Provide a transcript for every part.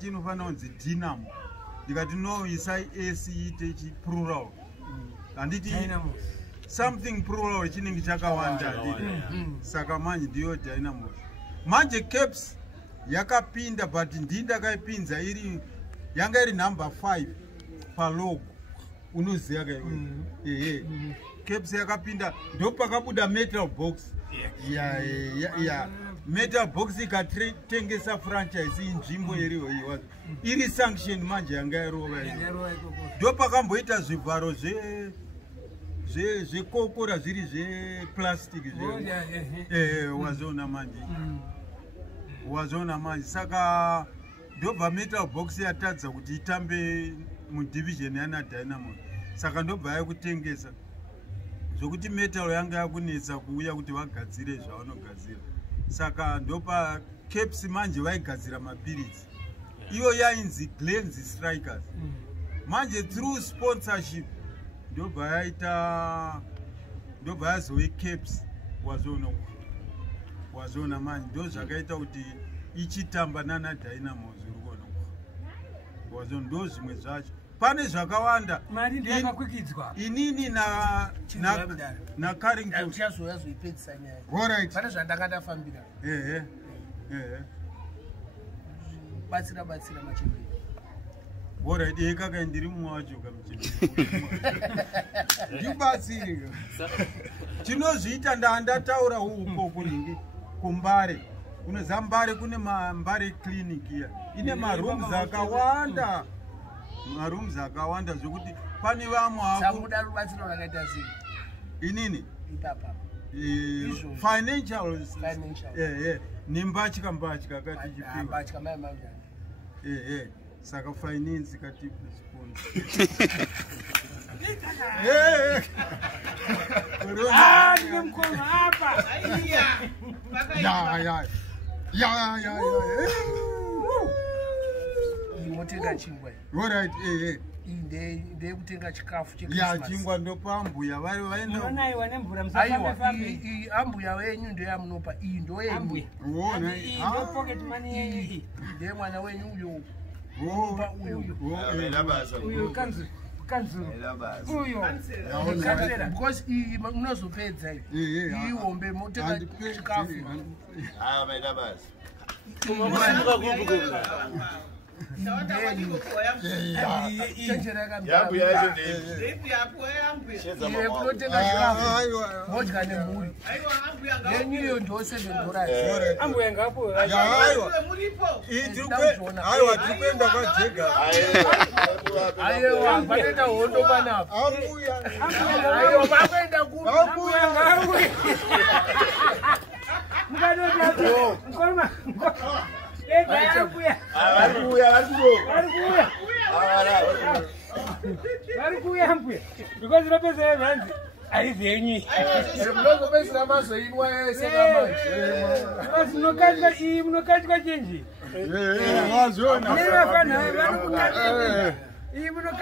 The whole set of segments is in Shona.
Chinofana kunzi Dynamo. Ndikati no isai S ite chi plural. Anditi something plural chinenge chakawanda saka manje ndiyo Dynamo. Manje Caps yakapinda but ndindakaipinza iri yanga iri number 5 pa logo. Unoziya kai Caps yakapinda ndopakabuda Metal Box. Yeah. Metal Box ikatengesa franchise inzvimbo iri sanction manje yanga yarova ndopakamboita zvivharo zvekokora zviri zveplastic wazona manje saka ndobva Metal Box yatadza kuti itambe mudivision yana Dynamo saka ndobva yakutengesa zvokuti Metal yanga yakunetsa kuuya kuti vagadzire zvavanogadzira saka ndopa Caps manje vaigadzira mapiritsi iyo yainzi Glens Strikers manje through sponsorship ndobva yazove Caps wazona manje ndo zvakaita kuti ichitamba nana Dynamo zvirikono wazona ndo zvimwe zvacho pane zvakawanda inini na Carrington tichazoipedzisa nyaya alright pane zvandakatafambira batsira machemberi alright ekaka ndiri mumwe wacho kamuchemberi ndibatsire tinozviita ndataura uko kuningi kumbare kunoza Mbare kune Mbare clinic ya ine marooms akawanda zvokuti pane vamwe samuda rubatsiro rakaita sei inini ipapa financial nembatya akati chipiwa saka finance kati sponsor motenga chingwa alright inde kutenga chikafu chingwa ndopambuya vaenda ambuya wenyu ndoyamunopa iyi ndo yenyu ndiye mwana wenyu uyo because munozopedza iwombe motenga chikafu modya nemhuri yenyuyo ndo $7 tikuenda kwajega aiwa panoita hondo panapa aiwa pakuenda because represent hands aizenyi munozopedzera mazoinwa yese namanje munokatwa chenji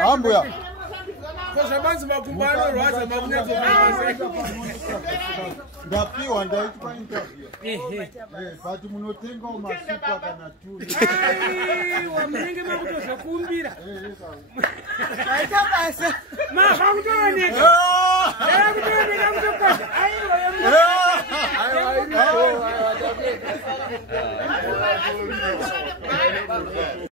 ambuya kozvamanzi makumba anorwadza ndapiwa ndaitwa interview but munotengawo masupa kana tuli